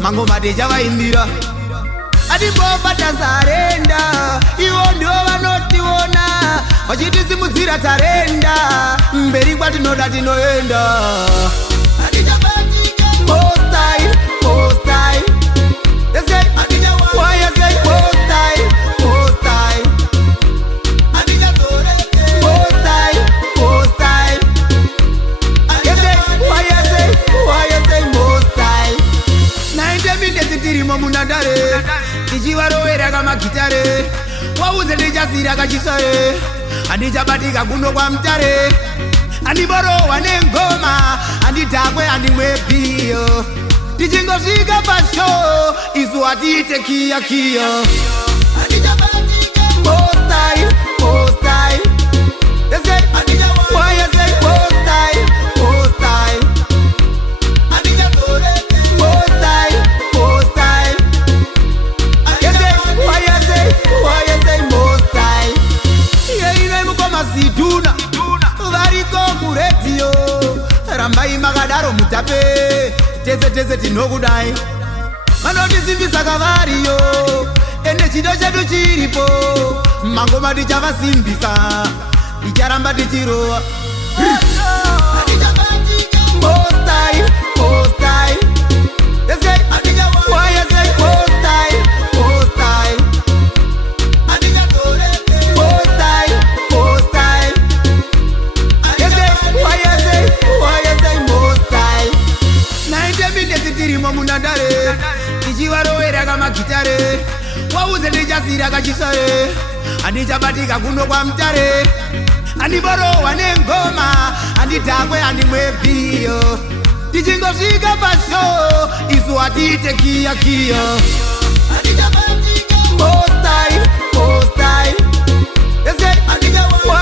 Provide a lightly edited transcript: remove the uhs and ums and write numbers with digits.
Mangoma deja vaimbira adimboba tazarenda ivo ndivo vanotiona vachitisimudzira tarenda mberi kwatinoda tinoenda ichivarovera kamagitare wauze ndichasira kachisare handichabatika kuno kwa mtare handiborowa nengoma handidhakwe handimwepiyo tichingosvika pasho isu hatiite kiya kiya rambai makadaro mutape tese tinokudai vanotisimbisa kavariyo ende chido chedu chiripo mangoma tichavasimbisa ticharamba tichirowa ichivarovera kamagitare wauze ndichasira kachisare handichabatika kuno kwa mtare handiborowa nengoma handidhakwe handimwepiyo tichingosvika pasho isu hatiite kiya kiya Postai, postai, postai.